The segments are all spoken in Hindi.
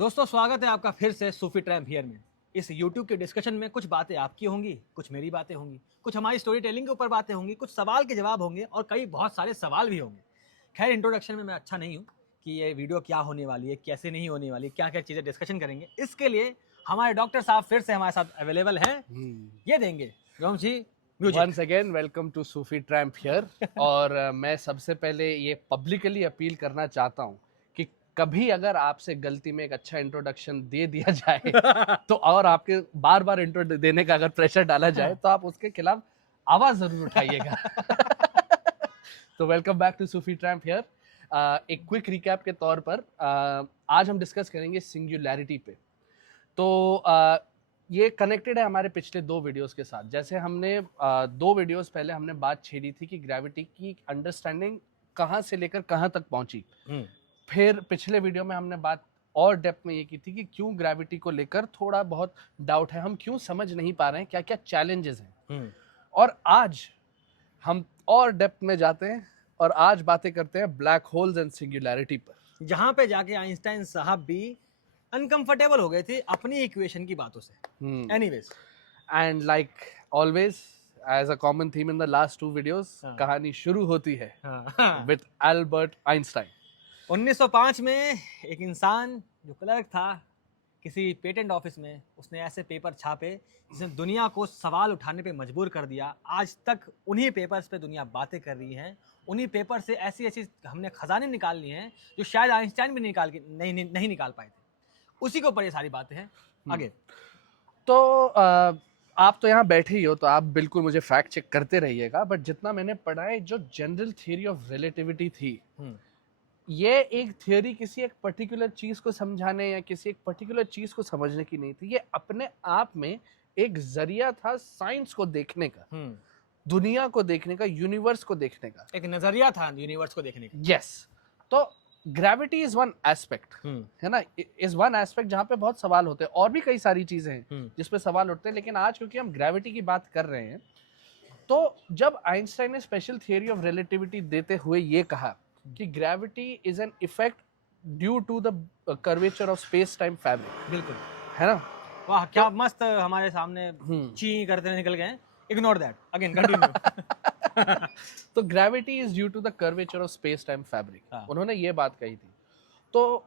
दोस्तों स्वागत है आपका फिर से सूफी ट्रैम्प हियर में। इस YouTube के डिस्कशन में कुछ बातें आपकी होंगी, कुछ मेरी बातें होंगी, कुछ हमारी स्टोरी टेलिंग के ऊपर बातें होंगी, कुछ सवाल के जवाब होंगे और कई बहुत सारे सवाल भी होंगे। खैर इंट्रोडक्शन में मैं अच्छा नहीं हूँ कि ये वीडियो क्या होने वाली है, कैसे नहीं होने वाली है, क्या क्या चीज़ें डिस्कशन करेंगे। इसके लिए हमारे डॉक्टर साहब फिर से हमारे साथ अवेलेबल हैं। ये देंगे Rome ji music. Once again welcome to Sufi tramp here. और मैं सबसे पहले ये पब्लिकली अपील करना चाहता हूँ कि कभी अगर आपसे गलती में एक अच्छा इंट्रोडक्शन दे दिया जाए तो और आपके बार बार इंट्रो देने का अगर प्रेशर डाला जाए तो आप उसके खिलाफ आवाज जरूर उठाइएगा। तो welcome back to Sufi tramp here. एक क्विक रिकैप के तौर पर आज हम डिस्कस करेंगे सिंगुलैरिटी पे। तो ये कनेक्टेड है हमारे पिछले दो वीडियोस के साथ। जैसे हमने दो वीडियोस पहले हमने बात छेड़ी थी कि ग्रेविटी की अंडरस्टैंडिंग कहाँ से लेकर कहाँ तक पहुंची। फिर पिछले वीडियो में हमने बात और डेप्थ में ये की थी कि क्यों ग्रेविटी को लेकर थोड़ा बहुत डाउट है, हम क्यों समझ नहीं पा रहे हैं, क्या क्या चैलेंजेस हैं। और आज हम और डेप्थ में जाते हैं और आज बातें करते हैं ब्लैक होल्स एंड सिंगुलैरिटी पर, जहाँ पे जाके आइंस्टाइन साहब भी अनकंफर्टेबल हो गए थे अपनी इक्वेशन की बातों से। Anyways, and like always as a common theme in the last two videos, कहानी शुरू होती है विद एल्बर्ट आइंस्टाइन। 1905 में एक इंसान जो क्लर्क था किसी पेटेंट ऑफिस में, उसने ऐसे पेपर छापे जिसने दुनिया को सवाल उठाने पे मजबूर कर दिया। आज तक उन्हीं पेपर्स पे दुनिया बातें कर रही है। उन्हीं पेपर से ऐसी ऐसी हमने खजाने निकाल लिए हैं जो शायद आइंस्टाइन भी निकाल के नहीं निकाल पाए थे। उसी के ऊपर ये सारी बातें हैं। आगे तो आप तो यहाँ बैठे ही हो तो आप बिल्कुल मुझे फैक्ट चेक करते रहिएगा, बट जितना मैंने पढ़ा है, जो जनरल थ्योरी ऑफ रिलेटिविटी थी, ये एक थ्योरी किसी एक पर्टिकुलर चीज को समझाने या किसी एक पर्टिकुलर चीज को समझने की नहीं थी। ये अपने आप में एक जरिया था साइंस को देखने का, दुनिया को देखने का, यूनिवर्स को देखने का। एक नजरिया था यूनिवर्स को देखने का। यस। तो ग्रेविटी इज वन एस्पेक्ट, है ना, इज वन एस्पेक्ट जहाँ पे बहुत सवाल होते हैं। और भी कई सारी चीजें हैं जिसपे सवाल उठते हैं, लेकिन आज क्योंकि हम ग्रेविटी की बात कर रहे हैं, तो जब आइंस्टाइन ने स्पेशल थियरी ऑफ रिलेटिविटी देते हुए ये कहा कि gravity is an effect due to the curvature of space time fabric, बिल्कुल, है ना। वाह क्या मस्त हमारे सामने ची करते हुए निकल गए। Ignore that, again continue. तो gravity is due to the curvature of space time fabric, उन्होंने ये बात कही थी। तो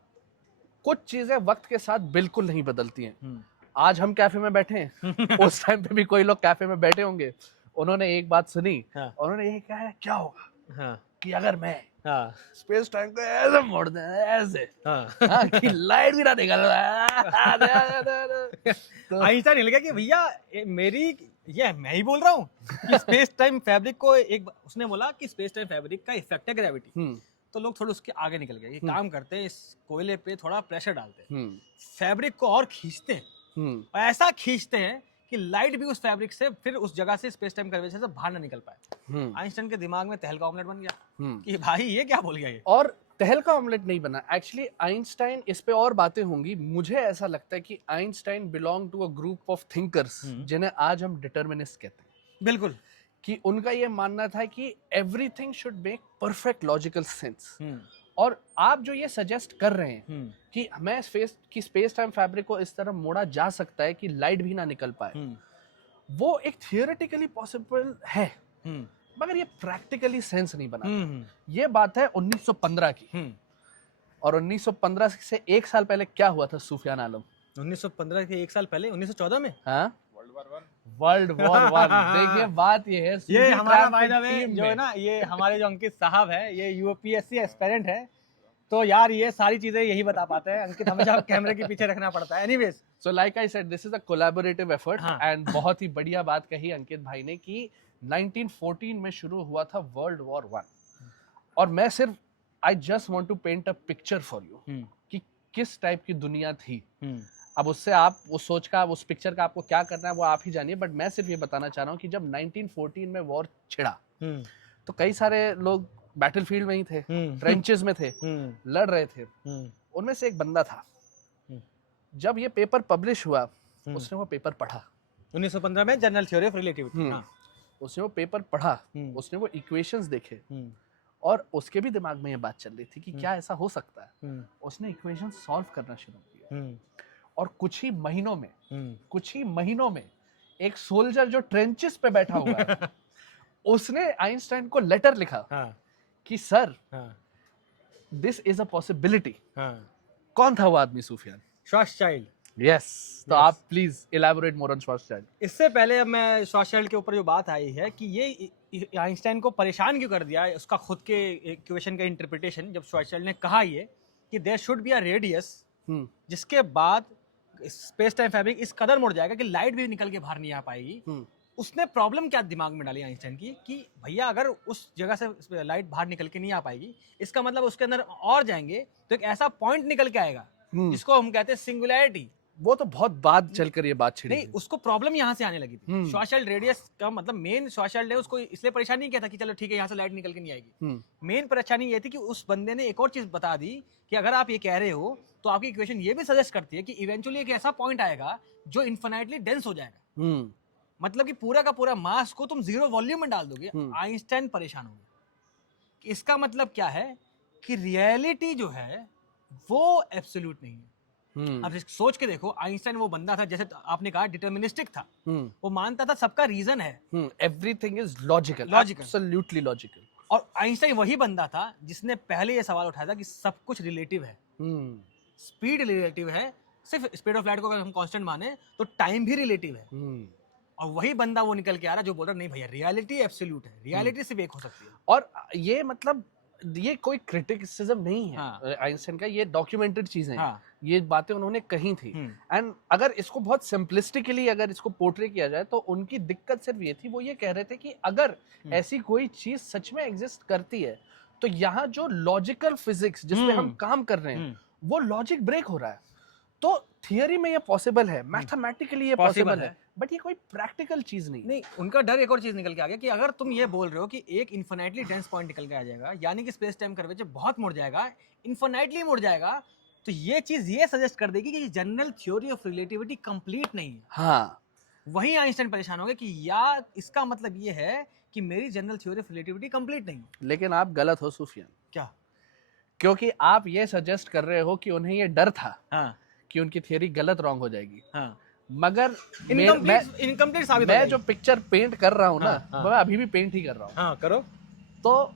कुछ चीजें वक्त के साथ बिल्कुल नहीं बदलती हैं। आज हम कैफे में बैठे हैं, उस टाइम पे भी कोई लोग कैफे में बैठे होंगे, उन्होंने एक बात सुनी, उन्होंने ये कहा क्या होगा कि अगर मैं स्पेस टाइम को ऐसे मोड़ दे, ऐसे कि लाइट भी ना निकल तो आइंस्टाइन हिल गया कि भैया मेरी ये मैं ही बोल रहा हूँ कि स्पेस टाइम फैब्रिक को एक उसने बोला कि स्पेस टाइम फैब्रिक का इफेक्ट है ग्रेविटी। तो लोग थोड़े उसके आगे निकल गए। काम करते हैं, इस कोयले पे थोड़ा प्रेशर डालते हैं, फैब्रिक को और खींचते हैं, और ऐसा खींचते हैं कि लाइट भी उस फैब्रिक से फिर उस जगह से स्पेस टाइम कर्वेचर से बाहर ना निकल पाए। आइंस्टाइन के दिमाग में तहलका ऑमलेट बन गया कि भाई ये क्या बोल गया ये। और तहलका ऑमलेट नहीं बना एक्चुअली। आइंस्टाइन, इस पे और बातें होंगी। मुझे ऐसा लगता है कि Einstein belong to a group of thinkers जिन्हें आज हम डिटर्मिनिस्ट कहते हैं। बिल्कुल, कि उनका ये मानना था कि everything should make perfect logical sense. और आप जो ये सजेस्ट कर रहे हैं कि मैं स्पेस टाइम फैब्रिक को इस तरह मोड़ा जा सकता है कि लाइट भी ना निकल पाए, वो एक थियोरेटिकली पॉसिबल है, मगर ये प्रैक्टिकली सेंस नहीं बना। ये बात है 1915 की। और 1915 से एक साल पहले क्या हुआ था सूफियान आलम? 1915 के एक साल पहले 1914 में वर्ल्ड वॉर वन। देखिए बात ये हमारा बाय द वे जो है ना, ये हमारे जो अंकित साहब है, ये यूपीएससी एस्पिरेंट है, तो यार ये सारी चीजें यही बता पाते हैं। अंकित हमेशा कैमरे के पीछे रखना पड़ता है। Anyways, so like I said, this is a collaborative effort. And बहुत ही बढ़िया बात कही अंकित भाई ने कि 1914 में शुरू हुआ था वर्ल्ड वॉर वन। और मैं सिर्फ I just want to paint a picture for you कि किस टाइप की दुनिया थी। अब उससे आप उस सोच का, उस पिक्चर का आपको क्या करना है वो आप ही जानिए, बट मैं सिर्फ ये बताना चाह रहा हूँ कि जब 1914 में वॉर छिड़ा तो कई सारे लोग बैटलफील्ड में ही थे, ट्रेंचेस में थे, लड़ रहे थे। उनमें से एक बंदा था, जब ये पेपर पब्लिश हुआ उसने वो पेपर पढ़ा। 1915 में जनरल थ्योरी ऑफ रिलेटिविटी। उसने वो पेपर पढ़ा, उसने वो इक्वेशंस देखे, और उसके भी दिमाग में ये बात चल रही थी कि क्या ऐसा हो सकता है। उसने इक्वेशन सॉल्व करना शुरू किया और कुछ ही महीनों में एक सोल्जर जो ट्रेंचेस पे बैठा हुआ है उसने आइंस्टाइन को लेटर लिखा कि sir this is a possibility. कौन था वो आदमी सुफियान? श्वार्ज़चाइल्ड। यस, तो आप प्लीज इलैबोरेट मोर ऑन श्वार्ज़चाइल्ड। इससे पहले अब मैं श्वार्ज़चाइल्ड के ऊपर जो बात आई है कि ये आइंस्टाइन को परेशान क्यों कर दिया, उसका खुद के इक्वेशन का इंटरप्रिटेशन, जब श्वार्ज़चाइल्ड ने कहा ये कि there should be a radius, जिसके बाद स्पेस टाइम फैब्रिक इस कदर मुड़ जाएगा कि लाइट भी निकल के बाहर नहीं आ पाएगी। उसने प्रॉब्लम क्या दिमाग में डाली आइंस्टाइन की कि भैया अगर उस जगह से लाइट बाहर निकल के नहीं आ पाएगी, इसका मतलब उसके अंदर और जाएंगे तो एक ऐसा पॉइंट निकल के आएगा जिसको हम कहते हैं सिंगुलैरिटी। वो तो बहुत बाद चलकर ये बात छिड़ी। नहीं, उसको प्रॉब्लम यहाँ से आने लगी थी। श्वार्ज़चाइल्ड रेडियस का मतलब मेन श्वार्ज़चाइल्ड ने उसको इसलिए परेशान नहीं किया था कि चलो ठीक है यहाँ से लाइट निकल के नहीं आएगी। मेन परेशानी ये थी कि उस बंदे ने एक और चीज बता दी कि अगर आप ये कह रहे हो तो आपकी इक्वेशन ये भी सजेस्ट करती है कि इवेंचुअली एक ऐसा पॉइंट आएगा जो इन्फिनाइटली डेंस हो जाएगा। मतलब कि पूरा का पूरा मास को तुम जीरो वॉल्यूम में डाल दोगे। आइंस्टाइन परेशान हो गया। इसका मतलब क्या है कि रियलिटी जो है वो एब्सोल्यूट नहीं है। अब सोच के देखो, आइंस्टाइन वो बंदा था, जैसे आपने कहा, डिटर्मिनिस्टिक था। वो मानता था सबका रीजन है, everything is logical, absolutely logical. और आइंस्टाइन वही बंदा था जिसने पहले ये सवाल उठाया था कि सब कुछ रिलेटिव है। स्पीड रिलेटिव है, सिर्फ स्पीड ऑफ लाइट को अगर हम कांस्टेंट माने तो टाइम भी रिलेटिव है। और वही बंदा वो निकल के आ रहा जो बोल रहा नहीं भैया रियलिटी एब्सोल्यूट है, रियलिटी सिर्फ एक हो सकती है। और ये मतलब ये कोई क्रिटिसिज्म नहीं है आइंस्टाइन का, ये डॉक्यूमेंटेड चीजें हैं। ये बातें उन्होंने कही थी। एंड अगर इसको बहुत सिंपलिस्टिकली अगर इसको पोर्ट्रे किया जाए तो उनकी दिक्कत सिर्फ ये थी, वो ये कह रहे थे कि अगर ऐसी कोई चीज सच में एग्जिस्ट करती है तो यहाँ जो लॉजिकल फिजिक्स जिसमें हम काम कर रहे हैं वो लॉजिक ब्रेक हो रहा है। तो थियरी में ये पॉसिबल है, मैथमेटिकली ये पॉसिबल है, बट ये कोई प्रैक्टिकल चीज नहीं। उनका डर एक और चीज निकल के आ गया कि अगर तुम ये बोल रहे हो कि एक इन्फिनाइटली डेंस पॉइंट निकल के आ जाएगा, यानी कि स्पेस टाइम कर्वेचर बहुत मुड़ जाएगा, इन्फिनाइटली मुड़ जाएगा, तो ये चीज ये सजेस्ट कर देगी कि general theory of relativity complete नहीं है। हाँ, वही आइंस्टाइन परेशान हो गए कि यार इसका मतलब ये है कि मेरी general theory of relativity complete नहीं। लेकिन आप गलत हो सुफियान। क्या? क्योंकि आप ये सजेस्ट कर रहे हो कि उन्हें ये डर था कि उनकी थियरी गलत रॉन्ग हो जाएगी। मगर इनकम्प्लीट साबित मैं जो पिक्चर पेंट कर रहा हूँ ना, मैं अभी भी पेंट ही कर रहा हूँ। करो। तो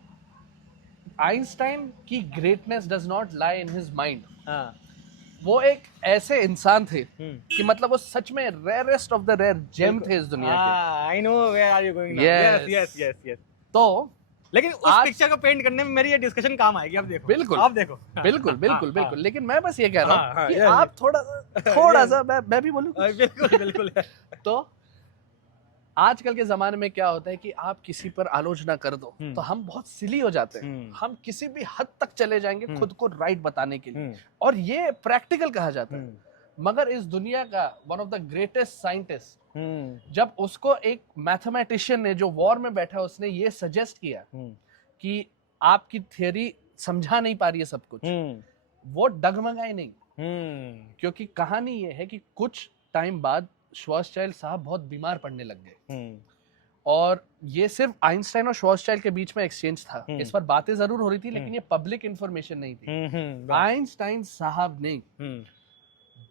आइंस्टाइन की greatness does not lie in his mind. वो एक ऐसे इंसान थे कि मतलब वो सच में rarest of the rare gem थे इस दुनिया के। I know where are you going now. Yes. तो लेकिन उस पिक्चर को पेंट करने में मेरी ये डिस्कशन काम आएगी। अब देखो, बिल्कुल आप देखो। बिल्कुल। लेकिन मैं बस ये कह रहा हूँ कि आप थोड़ा सा मैं भी बोलूं। बिल्कुल। तो आजकल के जमाने में क्या होता है कि आप किसी पर आलोचना कर दो तो हम बहुत सिली हो जाते हैं। हम किसी भी हद तक चले जाएंगे खुद को राइट बताने के लिए, और ये प्रैक्टिकल कहा जाता है। मगर इस दुनिया का one of the greatest scientist, जब उसको एक मैथमेटिशियन ने जो वॉर में बैठा उसने ये सजेस्ट किया कि आपकी थियरी समझा नहीं पा रही है सब कुछ, वो डगमगाए नहीं। क्योंकि कहानी ये है कि कुछ टाइम बाद श्वार्ज़चाइल्ड साहब बहुत बीमार पड़ने लग गए, और ये सिर्फ आइंस्टाइन और श्वार्ज़चाइल्ड के बीच में एक्सचेंज था। इस पर बातें जरूर हो रही थी लेकिन ये पब्लिक इंफॉर्मेशन नहीं थी। आइंस्टाइन साहब ने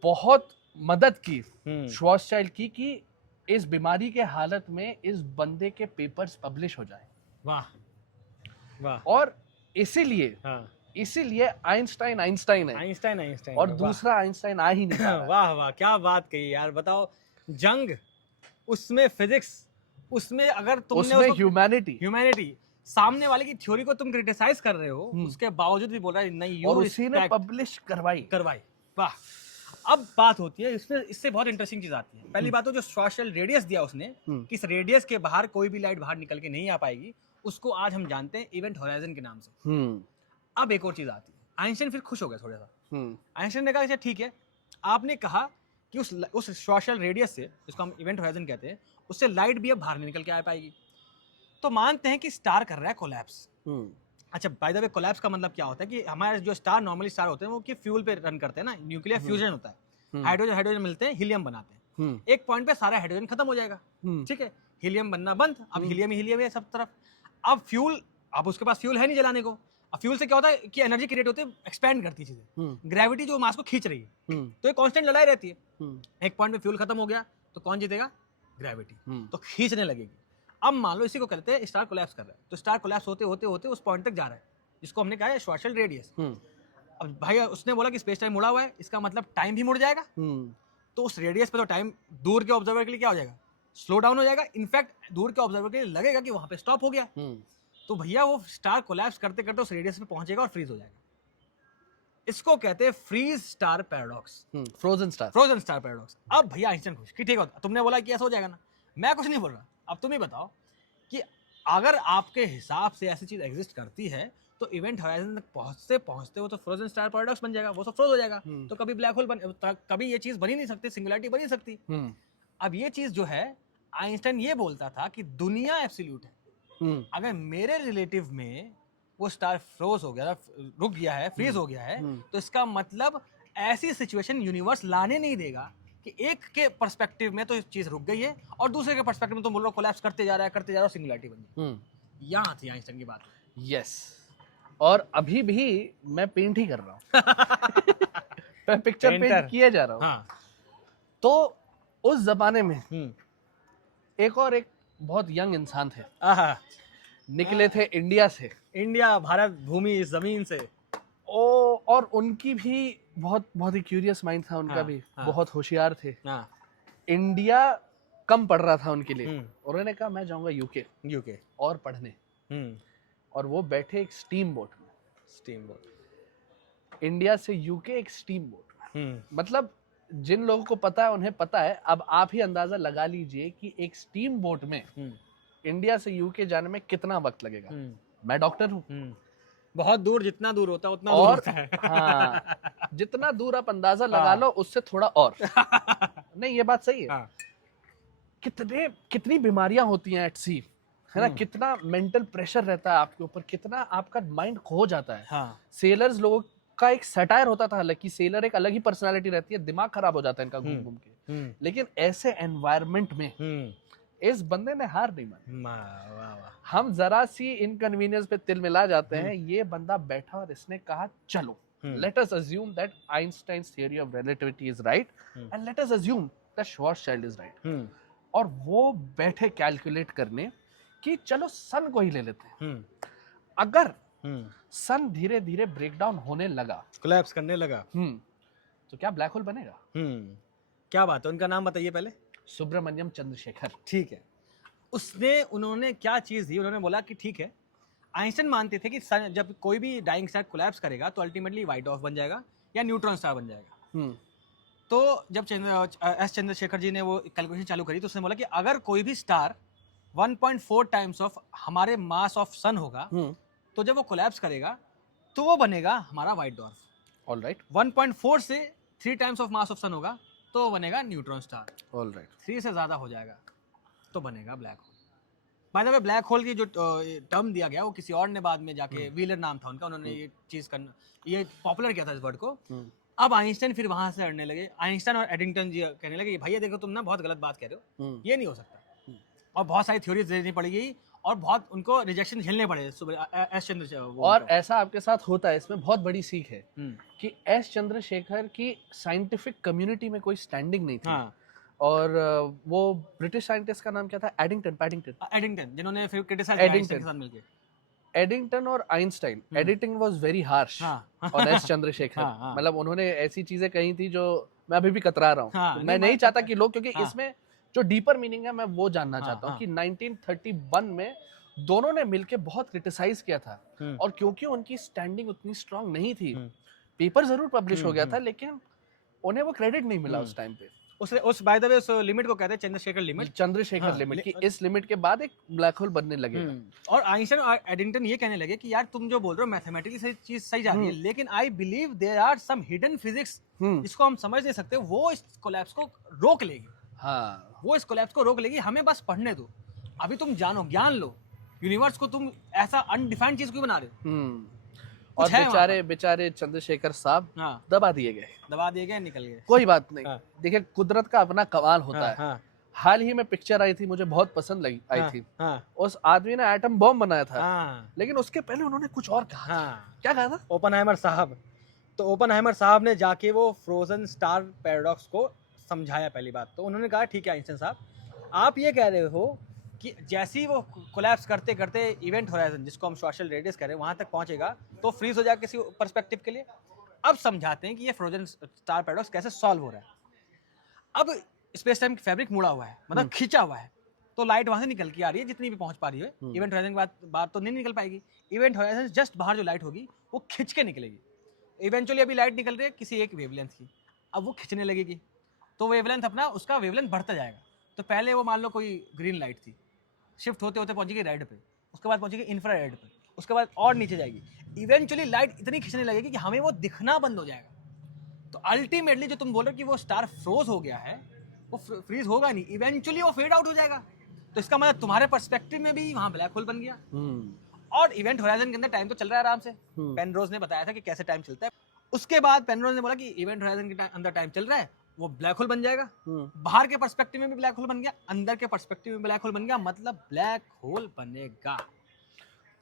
बहुत मदद की श्वार्ज़चाइल्ड की कि इस बीमारी के हालत में इस बंदे के पेपर्स पब्लिश हो जाएं। वाह। और इसीलिए आइंस्टाइन है और दूसरा आइंस्टाइन आ ही नहीं रहा। वाह, क्या बात कही यार। बताओ, जंग, उसमें फिजिक्स, उसमें अगर तुमने ह्यूमैनिटी, सामने वाले की थ्योरी को तुम क्रिटिसाइज कर रहे हो, उसके बावजूद भी बोल रहा है नहीं, और उसी ने पब्लिश करवाई। वाह। अब बात होती है इससे बहुत इंटरेस्टिंग चीज आती है। पहली बात तो जो श्वार्ज़चाइल्ड रेडियस दिया उसने, कि इस रेडियस के बाहर कोई भी लाइट बाहर निकल के नहीं आ पाएगी, उसको आज हम जानते हैं इवेंट होराइजन के नाम से। अब एक और चीज आती है, आइंस्टाइन फिर खुश हो गया थोड़ा सा। आइंस्टाइन ने कहा अच्छा ठीक है, आपने कहा कि उस श्वार्ज़चाइल्ड रेडियस से, जिसको हम इवेंट होराइजन कहते हैं, उससे लाइट भी अब बाहर नहीं निकल के आ पाएगी। तो मानते हैं कि स्टार कर रहा है कोलैप्स। अच्छा, बाय द वे कोलैप्स का मतलब क्या होता है कि हमारे जो स्टार नॉर्मली स्टार होते हैं वो कि फ्यूल पे रन करते हैं ना, न्यूक्लियर फ्यूजन होता है, हाइड्रोजन मिलते हैं, हीलियम बनाते हैं। एक पॉइंट पे सारा हाइड्रोजन खत्म हो जाएगा, ठीक है, हीलियम बनना बंद, अब हीलियम है सब तरफ। अब फ्यूल अब उसके पास फ्यूल है नहीं जलाने को। अब फ्यूल से क्या होता है कि एनर्जी क्रिएट होती है, एक्सपैंड करती है चीजें। ग्रेविटी जो मास को खींच रही है, तो ये कांस्टेंट लड़ाई रहती है। एक पॉइंट पे फ्यूल खत्म हो गया तो कौन जीतेगा? ग्रेविटी। तो खींचने लगेगी। अब मान लो इसी को कहते हैं स्टार कोलैप्स कर रहा है, तो स्टार कोलैप्स होते होते होते उस पॉइंट तक जा रहा है जिसको हमने कहा है श्वार्ट्ज़फील्ड रेडियस। अब भाई उसने बोला कि स्पेस टाइम मुड़ा हुआ है, इसका मतलब टाइम भी मुड़ जाएगा। तो उस रेडियस पे तो टाइम दूर के ऑब्जर्वर के लिए क्या हो जाएगा? स्लो डाउन हो जाएगा। इनफैक्ट दूर के ऑब्जर्वर के लिए लगेगा कि वहां पे स्टॉप हो गया। तो भैया वो स्टार कोलैप्स करते करते उस रेडियस पे पहुंचेगा और फ्रीज हो जाएगा। इसको कहते हैं freeze star paradox, frozen star. Frozen star paradox. अब भैया आइंस्टाइन खुश कि ठीक है, तुमने बोला कि ऐसा हो जाएगा ना, मैं कुछ नहीं बोल रहा। अब तुम ही बताओ कि अगर आपके हिसाब से ऐसी चीज एग्जिस्ट करती है तो इवेंट होराइजन तक पहुंचते पहुंचते वो तो फ्रोजन स्टार पैराडॉक्स बन जाएगा, वो सब फ्रोज हो जाएगा। तो कभी ब्लैक होल कभी ये चीज बनी नहीं सकती, सिंगुलैरिटी बनी सकती। अब ये चीज जो है, आइंस्टाइन ये बोलता था कि दुनिया एब्सोल्यूट है। अगर मेरे रिलेटिव में वो स्टार फ्रोज हो गया, रुक गया है, फ्रीज हो गया है, तो इसका मतलब ऐसी सिचुएशन यूनिवर्स लाने नहीं देगा कि एक के पर्सपेक्टिव में तो चीज रुक गई है और दूसरे के पर्सपेक्टिव में तो बोल रहा कोलैप्स करते जा रहा है और सिंगुलैरिटी बन गई। यहाँ थी आइंस्टाइन की बात। यस। और अभी भी मैं पेंट ही कर रहा हूँ। मैं पिक्चर पेंट किए जा रहा हूँ। हाँ। तो उस जमाने में एक बहुत यंग इंसान थे, निकले थे इंडिया से, इंडिया भारत भूमि इस जमीन से। और उनकी भी बहुत ही क्यूरियस माइंड था उनका। भी बहुत होशियार थे। इंडिया कम पढ़ रहा था उनके लिए। उन्होंने कहा मैं जाऊंगा यूके और पढ़ने। और वो बैठे एक स्टीम बोट में, इंडिया से यूके एक स्टीम बोट में। मतलब जिन लोगों को पता है उन्हें पता है। अब आप ही अंदाजा लगा लीजिए कि एक स्टीम बोट में इंडिया से यूके जाने में कितना वक्त लगेगा। मैं डॉक्टर हूँ, बहुत दूर, जितना दूर होता है उतना दूर होता है। हाँ, जितना दूर आप अंदाजा लगा लो उससे थोड़ा और। नहीं, ये बात सही है। कितनी बीमारियां होती हैं एट सी, है ना? कितना मेंटल प्रेशर रहता है आपके ऊपर, कितना आपका माइंड खो जाता है। सेलर्स लोगों का एक सटायर होता था, हालांकि सेलर एक अलग ही पर्सनालिटी रहती है, दिमाग खराब हो जाता है इनका घूम घूम के। लेकिन ऐसे एनवायरनमेंट में इस बंदे ने हार नहीं मानी। हम जरा सी इनकन्वीनियंस पे तिल मिला जाते हैं, ये बंदा बैठा और इसने कहा चलो let us assume that Einstein's theory of relativity is right and let us assume that Schwarzschild is right. और वो बैठे कैलकुलेट करने कि चलो सन को ही ले लेते हैं। अगर सन धीरे धीरे ब्रेक डाउन होने लगा, कोलैप्स करने लगा, तो क्या ब्लैक होल बनेगा? क्या बात है, उनका नाम बताइए पहले। सुब्रमण्यम चंद्रशेखर। ठीक है। उन्होंने क्या चीज दी? उन्होंने बोला कि ठीक है, आइंस्टाइन मानते थे कि जब कोई भी डाइंग स्टार कोलैप्स करेगा तो अल्टीमेटली व्हाइट डॉर्फ बन जाएगा या न्यूट्रॉन स्टार बन जाएगा। तो जब एस चंद्रशेखर जी ने वो कैलकुलेशन चालू करी तो उसने बोला कि अगर कोई भी स्टार 1.4 टाइम्स ऑफ हमारे मास ऑफ सन होगा, तो जब वो कोलैप्स करेगा तो वो बनेगा हमारा व्हाइट डॉर्फ। ऑलराइट। 1.4 से 3 टाइम्स ऑफ मास ऑफ सन होगा तो वो बनेगा न्यूट्रॉन स्टार। ऑलराइट। 3 से ज्यादा हो जाएगा तो बनेगा black hole. By the way, black hole की जो टर्म दिया गया वो किसी और ने बाद में जाके, व्हीलर नाम था उनका, उन्होंने ये चीज करना, ये पॉपुलर किया था इस वर्ड को। अब आइंस्टाइन फिर वहां से अड़ने लगे। आइंस्टाइन और एडिंगटन जी कहने लगे भैया देखो तुम ना बहुत गलत बात कह रहे हो, ये नहीं हो सकता। और बहुत सारी थ्योरीज देनी पड़ेगी और बहुत उनको रिजेक्शन झेलने पड़े एस चंद्रशेखर। और ऐसा आपके साथ होता है, इसमें बहुत बड़ी सीख है कि एस चंद्रशेखर की साइंटिफिक कम्युनिटी में कोई स्टैंडिंग नहीं थी। और वो ब्रिटिश साइंटिस्ट का नाम क्या था? एडिंगटन, जिन्होंने फिर क्रिटिसाइज किया आइंस्टाइन के साथ मिलके। एडिंगटन और Einstein, editing was very harsh on S Chandrashekhar. मतलब उन्होंने ऐसी चीजें कही थी जो मैं अभी भी कतरा रहा हूँ। मैं नहीं चाहता कि लोग, क्योंकि इसमें जो डीपर मीनिंग है मैं वो जानना चाहता हूँ कि 1931 में दोनों ने मिलके बहुत क्रिटिसाइज किया था। और क्योंकि उनकी स्टैंडिंग उतनी स्ट्रांग नहीं थी, पेपर जरूर पब्लिश हो गया था, लेकिन उन्हें वो क्रेडिट नहीं मिला उस टाइम पे। उस बाय द वे उस लिमिट को कहते हैं चंद्रशेखर लिमिट कि इस लिमिट के बाद एक ब्लैक होल बनने लगेगा। और आइंस्टाइन और एडिंगटन ये कहने लगे कि यार तुम जो बोल रहे हो मैथमेटिकली चीज सही जा रही है, लेकिन I believe there are some hidden physics जिसको हम समझ नहीं सकते, वो इस कोलैप्स को रोक लेगी। हाँ, वो इस कोलैप्स को रोक लेगी, हमें बस पढ़ने दो। अभी तुम जानो, ज्ञान लो, यूनिवर्स को तुम ऐसा अनडिफाइंड चीज क्यों बना रहे हो? और बेचारे चंद्रशेखर साहब दबा दिए गए, निकल गए। कोई बात नहीं। देखिए, कुदरत का अपना कमाल होता है। हाल ही में पिक्चर आई थी, मुझे बहुत पसंद लगी आई हाँ, थी। हाँ, उस आदमी ने एटम बॉम्ब बनाया था, हाँ, लेकिन उसके पहले उन्होंने कुछ और कहा। हाँ, क्या कहा था? ओपनहाइमर साहब। तो ओपनहाइमर साहब ने जाके वो फ्रोजन स्टार पैराडॉक्स को समझाया। पहली बात तो उन्होंने कहा ठीक है आइंस्टाइन साहब, आप ये कह रहे हो कि जैसे ही वो कोलैप्स करते करते इवेंट होराइजन, जिसको हम सोशल रेडियस करें, वहां तक पहुंचेगा तो फ्रीज हो जाएगा किसी पर्सपेक्टिव के लिए। अब समझाते हैं कि ये फ्रोजन स्टार पैराडॉक्स कैसे सॉल्व हो रहा है। अब स्पेस टाइम फैब्रिक मुड़ा हुआ है, मतलब खींचा हुआ है, तो लाइट वहां से निकल के आ रही है जितनी भी पहुंच पा रही है। इवेंट होराइजन के बाद तो नहीं निकल पाएगी। इवेंट होराइजन जस्ट बाहर जो लाइट होगी वो खिंच के निकलेगी। इवेंचुअली अभी लाइट निकल रही है किसी एक वेवलेंथ की, अब वो खिंचने लगेगी तो वेवलेंथ अपना उसका वेवलेंथ बढ़ता जाएगा। तो पहले वो मान लो कोई ग्रीन लाइट थी, शिफ्ट होते होते पहुंचेगी रेड पे, उसके बाद पहुंचेगी इंफ्रारेड पे, उसके बाद और नीचे जाएगी। इवेंचुअली लाइट इतनी खिंचने लगेगी कि हमें वो दिखना बंद हो जाएगा। तो अल्टीमेटली जो तुम बोल रहे हो कि वो स्टार फ्रोज हो गया है, वो फ्रीज होगा नहीं, इवेंचुअली वो फेड आउट हो जाएगा। तो इसका मतलब तुम्हारे पर्सपेक्टिव में भी वहां ब्लैक होल बन गया। और इवेंट होराइजन के अंदर टाइम तो चल रहा है आराम से। पेनरोज ने बताया था कि कैसे टाइम चलता है। उसके बाद पेनरोज ने बोला कि इवेंट होराइजन के अंदर टाइम चल रहा है, वो ब्लैक होल बन जाएगा। बाहर के पर्सपेक्टिव में भी ब्लैक होल बन गया, अंदर के पर्सपेक्टिव में ब्लैक होल बन गया, मतलब ब्लैक होल बनेगा।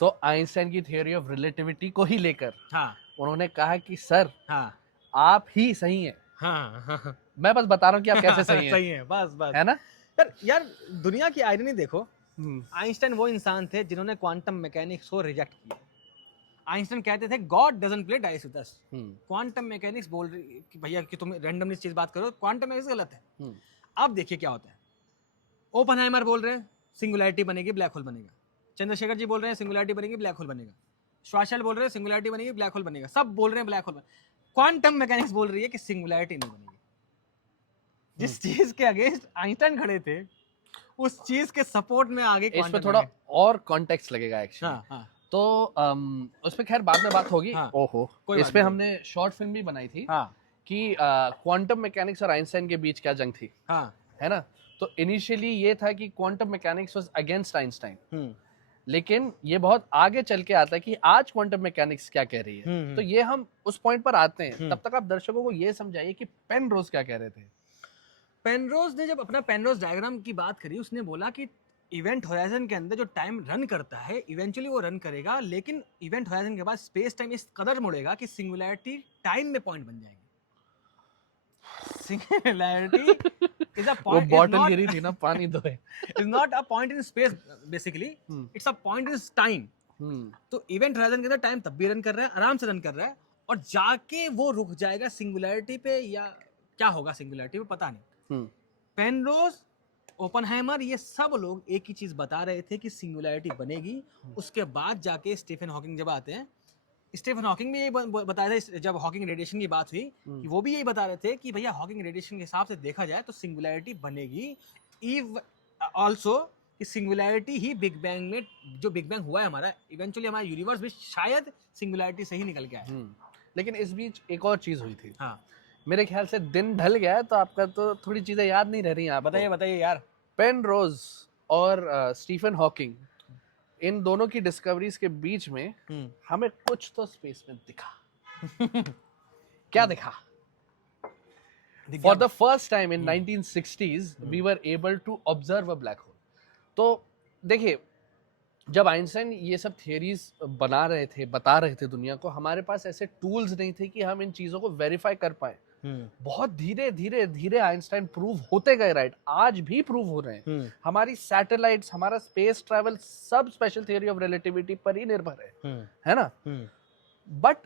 तो आइंस्टाइन की थ्योरी ऑफ रिलेटिविटी को ही लेकर हाँ, उन्होंने कहा कि सर हाँ, आप ही सही हैं। हाँ, हाँ, मैं बस बता रहा हूँ कि आप कैसे सही हैं। सही है, बस बस, है ना? यार दुनिया की आयरनी देखो। आइंस्टाइन वो इंसान थे जिन्होंने क्वांटम मैकेनिक्स को रिजेक्ट किया। आइंस्टाइन कहते थे God doesn't play dice with us. Quantum mechanics बोल रही कि भैया कि तुम रैंडमली चीज बात करो, क्वांटम मैकेनिक्स गलत है। अब देखिए क्या होता है। ओपनहाइमर बोल रहे हैं सिंगुलैरिटी बनेगी, ब्लैक होल बनेगा। चंद्रशेखर जी बोल रहे हैं सिंगुलैरिटी बनेगी, ब्लैक होल बनेगा। श्वासल बोल रहे हैं सिंगुलैरिटी बनेगी, ब्लैक होल बनेगा। सब बोल रहे हैं ब्लैक होल। क्वांटम मैकेनिक्स बोल रही है कि सिंगुलैरिटी नहीं बनेगी। जिस चीज के अगेंस्ट आइंस्टाइन खड़े थे, उस चीज के सपोर्ट में आगे इस पे थोड़ा और कॉन्टेक्स्ट लगेगा एक्चुअली। हाँ, हाँ, तो उस पे खैर बाद में बात होगी। हाँ, ओहो, इस पे हमने शॉर्ट फिल्म भी बनाई थी। हाँ, कि क्वांटम मैकेनिक्स और आइंस्टाइन के बीच क्या जंग थी। हाँ, है ना? तो इनिशियली ये था कि quantum mechanics was against Einstein, लेकिन ये बहुत आगे चल के आता है कि आज क्वांटम मैकेनिक्स क्या कह रही है। तो ये हम उस पॉइंट पर आते हैं। तब तक आप दर्शकों को ये समझाइए कि पेनरोज क्या कह रहे थे। पेनरोज ने जब अपना पेनरोज डायग्राम की बात करी, उसने बोला कि इवेंट होराइजन के अंदर जो टाइम रन करता है इवेंचुअली वो रन करेगा, लेकिन इवेंट होराइजन के बाद स्पेस टाइम इस कदर मुड़ेगा कि सिंगुलैरिटी टाइम में पॉइंट बन जाएगी। सिंगुलैरिटी इज अ वो पॉइंट, बॉटल गिरी थी ना, पानी दो है। Is not a point in space basically, it's a point in time. तो इवेंट होराइजन के अंदर टाइम तब भी रन कर रहा है, आराम से रन कर रहा है, और जाके वो रुक जाएगा सिंगुलैरिटी पे, या क्या होगा सिंगुलैरिटी पे पता नहीं। पेनरोज, ओपनहाइमर, ये सब लोग एक ही चीज बता रहे थे कि सिंगुलैरिटी बनेगी। उसके बाद जाके स्टीफन हॉकिंग जब आते हैं, स्टीफन हॉकिंग भी यही बताया था जब हॉकिंग रेडिएशन की बात हुई, कि वो भी यही बता रहे थे कि भैया हॉकिंग रेडिएशन के हिसाब से देखा जाए तो सिंगुलैरिटी बनेगी। ऑल्सो कि सिंगुलैरिटी ही बिग बैंग में, जो बिग बैंग हुआ है हमारा, इवेंचुअली हमारा यूनिवर्स भी शायद सिंगुलैरिटी से ही निकल के आया। लेकिन इस बीच एक और चीज हुई थी। हाँ, मेरे ख्याल से दिन ढल गया है, तो आपका तो थोड़ी चीजें याद नहीं रह रही हैं। बताइए बताइए यार। पेनरोज और स्टीफन हॉकिंग, इन दोनों की डिस्कवरीज के बीच में हमें कुछ तो स्पेस में दिखा। क्या दिखा? For the first time in 1960s we were able to observe a black hole. तो देखिए, जब आइंस्टाइन ये सब थियरीज बना रहे थे, बता रहे थे दुनिया को, हमारे पास ऐसे टूल्स नहीं थे कि हम इन चीजों को वेरीफाई कर पाए। बहुत धीरे धीरे धीरे आइंस्टाइन प्रूव होते गए, राइट? आज भी प्रूव हो रहे हैं। हमारी सैटेलाइट्स, हमारा स्पेस ट्रैवल, सब स्पेशल थियरी ऑफ रिलेटिविटी पर ही निर्भर है ना? बट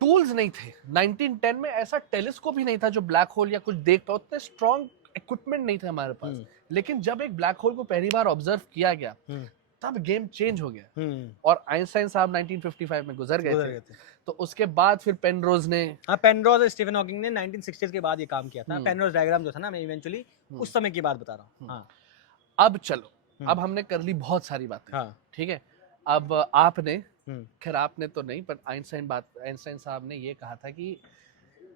टूल्स नहीं थे। 1910 में ऐसा टेलीस्कोप ही नहीं था जो ब्लैक होल या कुछ देख पाए, उतने स्ट्रॉन्ग इक्विपमेंट नहीं थे हमारे पास। लेकिन जब एक ब्लैक होल को पहली बार ऑब्जर्व किया गया, तब गेम चेंज हो गया। और आइंस्टाइन साहब 1955 में गुजर गए थे। तो उसके बाद फिर पेनरोज ने, पेनरोज और स्टीफन हॉकिंग ने 1960s के बाद ये काम किया था। पेनरोज डायग्राम जो था ना, मैं इवेंचुअली उस समय की बात बता रहा हूँ। हाँ, अब चलो, अब हमने कर ली बहुत सारी बातें। हाँ, ठीक है। अब आपने, खैर आपने तो नहीं, पर आइंस्टाइन साहब ने ये कहा था कि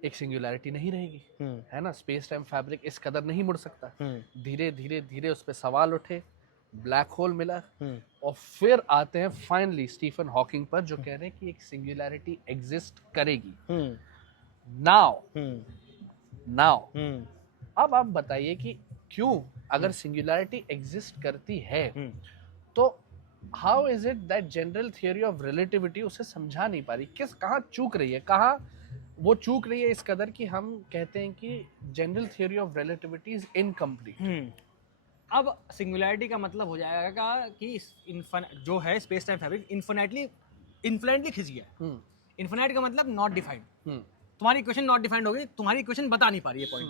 एक सिंगुलैरिटी नहीं रहेगी, है ना? स्पेस टाइम फैब्रिक इस कदर नहीं मुड़ सकता। धीरे धीरे धीरे उस पर सवाल उठे, ब्लैक होल मिला, और फिर आते हैं फाइनली स्टीफन हॉकिंग पर, जो कह रहे हैं कि एक सिंगुलैरिटी एग्जिस्ट करेगी। नाउ अब आप बताइए कि क्यों अगर सिंगुलैरिटी एग्जिस्ट करती है तो how is it that general theory of relativity उसे समझा नहीं पा रही, कहाँ चूक रही है, कहाँ वो चूक रही है इस कदर कि हम कहते हैं कि general theory of relativity is incomplete. अब सिंगुलैरिटी का मतलब हो जाएगा कि जो है स्पेस टाइम फैब्रिक इन्फिनिटली खिंच गया। इन्फिनाइट का मतलब नॉट डिफाइंड। तुम्हारी इक्वेशन नॉट डिफाइंड हो गई, तुम्हारी इक्वेशन बता नहीं पा रही है पॉइंट।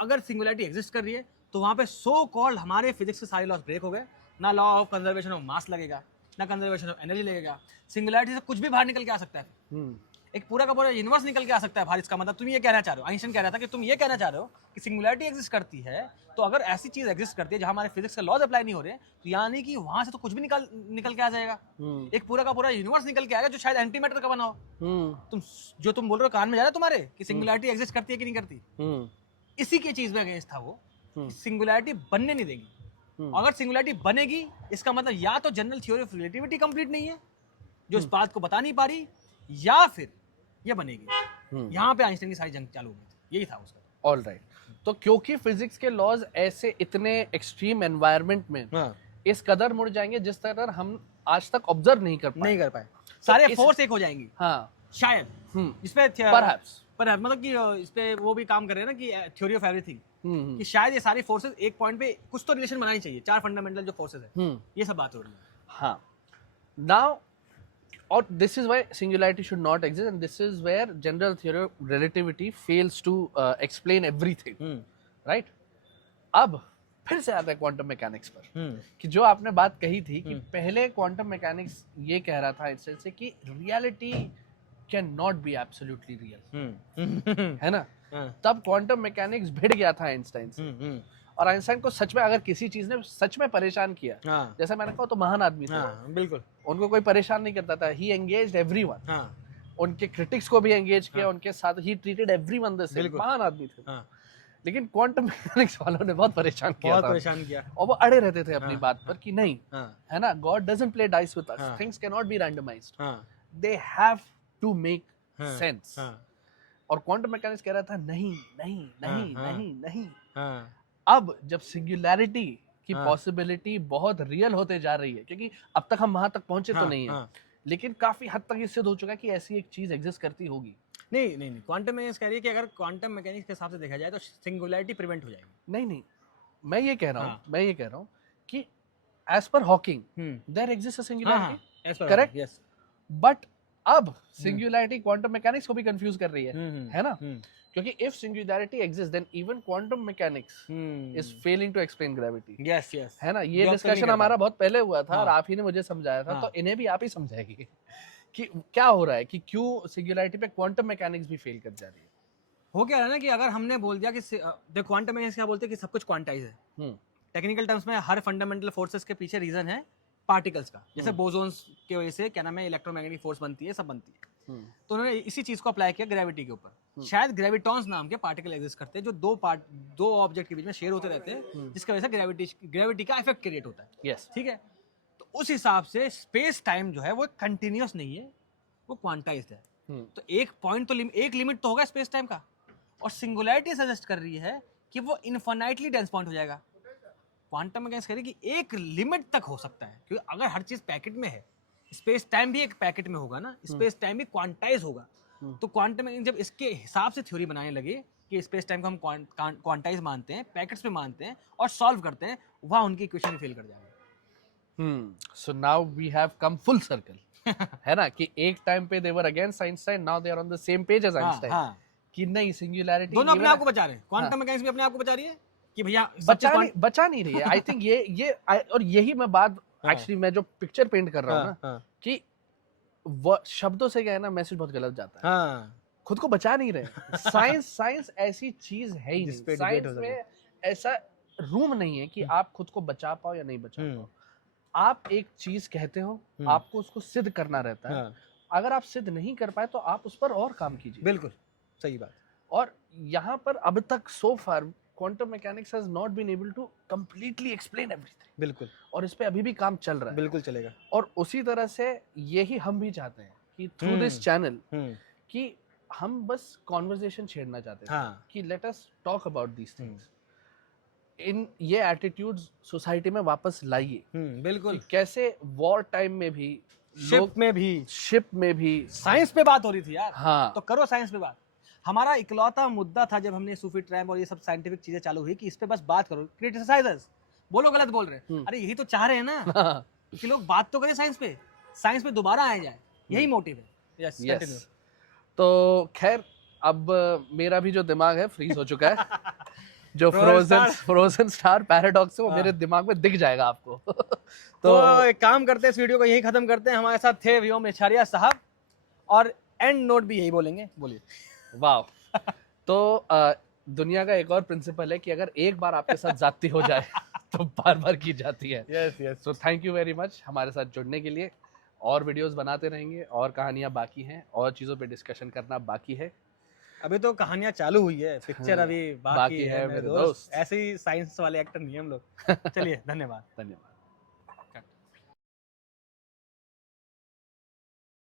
अगर सिंगुलैरिटी एग्जिस्ट कर रही है तो वहाँ पे सो कॉल्ड हमारे फिजिक्स के सारे लॉस ब्रेक हो गए। ना law of conservation of mass लगेगा, ना कंजर्वेशन ऑफ एनर्जी लगेगा। सिंगुलैरिटी से कुछ भी बाहर निकल के आ सकता है। एक पूरा का पूरा यूनिवर्स निकल के आ सकता है बाहर। इसका मतलब तुम ये कहना चाह रहे हो, आइंस्टाइन कह रहा था कि तुम ये कहना चाह रहे हो कि सिंगुलैरिटी एग्जिस्ट करती है, तो अगर ऐसी चीज एग्जिस्ट करती है जहां हमारे फिजिक्स के लॉज अप्लाई नहीं हो रहे, तो यानी कि वहां से तो कुछ भी निकल के आ जाएगा। एक पूरा का पूरा यूनिवर्स निकल के आएगा जो शायद एंटी मैटर का बना हो। तुम बोल रहे हो कान में जा रहा है तुम्हारे कि सिंगुलैरिटी एग्जिस्ट करती है कि नहीं करती। इसी की चीज में अगेंस्ट था वो, सिंगुलैरिटी बनने नहीं देगी। अगर सिंगुलैरिटी बनेगी इसका मतलब या तो general theory of relativity complete नहीं है जो इस बात को बता नहीं पा रही, या फिर ये बनेगी। यहाँ पे आइंस्टाइन की सारी जंग चालू हो गई थी, यही था उसका। All right. तो क्योंकि फिजिक्स के लॉज ऐसे इतने एक्सट्रीम एनवायरनमेंट में इस कदर मुड़ जाएंगे जिस तरह हम आज तक ऑब्जर्व नहीं कर पाए, सारे फोर्स एक हो जाएंगी। हाँ शायद इस पे परहैप्स मतलब कि इस पे वो भी काम कर रहे हैं ना कि थ्योरी ऑफ एवरीथिंग, कि शायद ये सारी फोर्सेस एक पॉइंट पे कुछ तो रिलेशन बनानी चाहिए। 4 फंडामेंटल जो फोर्सेस है, ये सब बात हो रही है। हाँ, नाउ और this is why singularity should not exist and this is where general theory of relativity fails to explain everything, right? अब फिर से आता है क्वांटम मैकेनिक्स पर, कि जो आपने बात कही थी कि पहले क्वांटम मैकेनिक्स ये कह रहा था आइंस्टाइन से कि reality can not be absolutely real, है ना? तब क्वांटम मैकेनिक्स भिड़ गया था आइंस्टाइन से, और आइंस्टाइन को सच में अगर किसी चीज ने सच में परेशान किया, जैसे मैंने कहा, तो महान आदमी थे। बिल्कुल, उनको कोई परेशान नहीं करता था। ही एंगेज्ड एवरीवन, उनके क्रिटिक्स को भी एंगेज किया, उनके साथ he treated everyone the same. महान आदमी थे। लेकिन क्वांटम मैकेनिक्स वालों ने बहुत परेशान किया, और वो अड़े रहते थे अपनी बात पर कि नहीं, है ना, God doesn't play dice with us, things can not be randomized, they have to make sense. और क्वांटम मैकेनिक्स कह रहा था नहीं नहीं नहीं नहीं नहीं। अब जब सिंगुलैरिटी की पॉसिबिलिटी बहुत रियल होते जा रही है, क्योंकि अब तक हम वहां तक पहुंचे तो नहीं है, लेकिन काफी हद तक ये सिद्ध हो चुका है कि ऐसी एक चीज एग्जिस्ट करती होगी। नहीं, क्वांटम मैकेनिक्स कह रही है कि अगर क्वांटम मैकेनिक्स के हिसाब से देखा जाए तो सिंगुलैरिटी प्रिवेंट हो जाएगी। नहीं, मैं ये कह रहा हूँ कि as per Hawking there exist a singularity, correct? Yes, but अब सिंगुलैरिटी क्वांटम मैकेनिक्स को भी कंफ्यूज कर रही है ना? क्योंकि if singularity exist then even quantum mechanics is failing to explain gravity. Yes, है ना? ये डिस्कशन हमारा बहुत पहले हुआ था, और आप ही ने मुझे समझाया था, तो इन्हें भी आप ही समझाएंगे कि क्या हो रहा है, कि क्यों सिंगुलैरिटी पे क्वांटम मैकेनिक्स भी फेल कर जा रही है। हो क्या रहा है ना कि अगर हमने बोल दिया कि देखो क्वांटम मैकेनिक्स क्या बोलते हैं कि सब कुछ क्वांटाइज है। टेक्निकल टर्म्स में हर फंडामेंटल फोर्सेस के पीछे रीजन है पार्टिकल्स का। जैसे बोसोन्स की वजह से क्या नाम है इलेक्ट्रोमैग्नेटिक फोर्स बनती है, सब बनती है। तो उन्होंने इसी चीज को अप्लाई किया ग्रेविटी के ऊपर। शायद ग्रेविटॉन्स नाम के पार्टिकल एग्जिस्ट करते हैं जो दो ऑब्जेक्ट के बीच में शेयर होते रहते हैं, जिसकी वजह से ग्रेविटी का इफेक्ट क्रिएट होता है। यस, ठीक है। तो उस हिसाब से स्पेस टाइम जो है वो कंटिन्यूअस नहीं है, वो क्वांटाइज्ड है। तो एक पॉइंट तो एक लिमिट तो होगा स्पेस टाइम का, और सिंगुलैरिटी सजेस्ट कर रही है कि वो इनफाइनाइटली डेंस पॉइंट हो जाएगा। क्वांटम मैकेनिक्स कह रही है कि एक लिमिट तक हो सकता है, क्योंकि अगर हर चीज पैकेट में है, स्पेस टाइम भी एक पैकेट में होगा ना, स्पेस टाइम भी क्वांटाइज होगा। तो क्वांटम मैकेनिक्स जब इसके हिसाब से थ्योरी बनाने लगे कि स्पेस टाइम को हम क्वांटाइज मानते हैं, पैकेट्स में मानते हैं और सॉल्व करते हैं, वहां उनकी इक्वेशन फेल कर जाएगा। So now we have come full circle, है ना, कि एक टाइम पे they were against Einstein, now they are on the same page as Einstein, कि नहीं सिंगुलैरिटी दोनों अपने आप को बचा रहे हैं। क्वांटम मैकेनिक्स भी अपने आप को बचा रही है कि भैया बचा नहीं रही है। आई थिंक ये और यही मैं बात एक्चुअली मैं जो पिक्चर पेंट कर रहा हूँ ना, कि वो शब्दों से क्या है ना, मैसेज बहुत गलत जाता है। खुद को बचा नहीं रहे। साइंस ऐसी चीज है ही नहीं। साइंस में ऐसा रूम नहीं है कि आप खुद को बचा पाओ या नहीं बचा पाओ। आप एक चीज कहते हो, आपको उसको सिद्ध करना रहता है। अगर आप सिद्ध नहीं कर पाए तो आप उस पर और काम कीजिए। बिल्कुल सही बात। और यहाँ पर अब तक so far quantum mechanics has not been able to completely explain everything. बिल्कुल, और इस पे अभी भी काम चल रहा है। बिल्कुल चलेगा। और उसी तरह से यही हम भी चाहते हैं कि थ्रू दिस चैनल कि हम बस कॉन्वर्सेशन छेड़ना चाहते हैं कि let us talk about these things. इन ये एटीट्यूड्स सोसाइटी में वापस लाइए। बिल्कुल। कैसे वॉर टाइम में भी शिप में भी, शिप में भी साइंस पे बात हो रही थी यार। हाँ, तो करो साइंस पे बात। हमारा इकलौता मुद्दा था जब हमने सूफी ट्रैम्प और ये सब साइंटिफिक चीजें चालू हुई कि इस पे बस बात करो, क्रिटिसाइज अस, बोलो गलत बोल रहे हैं। अरे यही तो चाह रहे हैं ना कि लोग बात तो करें साइंस पे दोबारा आए जाए, यही मोटिव है। Yes, continue. तो खैर अब मेरा भी जो दिमाग है फ्रीज हो चुका है। जो Frozen फ्रोजन स्टार पैराडॉक्स है वो हाँ। मेरे दिमाग में दिख जाएगा आपको। तो एक काम करते हैं, इस वीडियो को यही खत्म करते हैं। हमारे साथ थे व्योम निछारिया साहब, और एंड नोट भी यही बोलेंगे, बोलिए। वाह। तो दुनिया का एक और प्रिंसिपल है कि अगर एक बार आपके साथ जाती हो जाए तो बार बार की जाती है। Yes yes. So thank you very much हमारे साथ जुड़ने के लिए। और वीडियोस बनाते रहेंगे, और कहानियां बाकी हैं, और चीज़ों पे डिस्कशन करना बाकी है। अभी तो कहानियां चालू हुई है, पिक्चर हाँ, अभी बाकी बाकी है है मेरे मेरे दोस्त। दोस्त। ऐसे ही साइंस वाले एक्टर नहीं हम लोग। चलिए, धन्यवाद। धन्यवाद।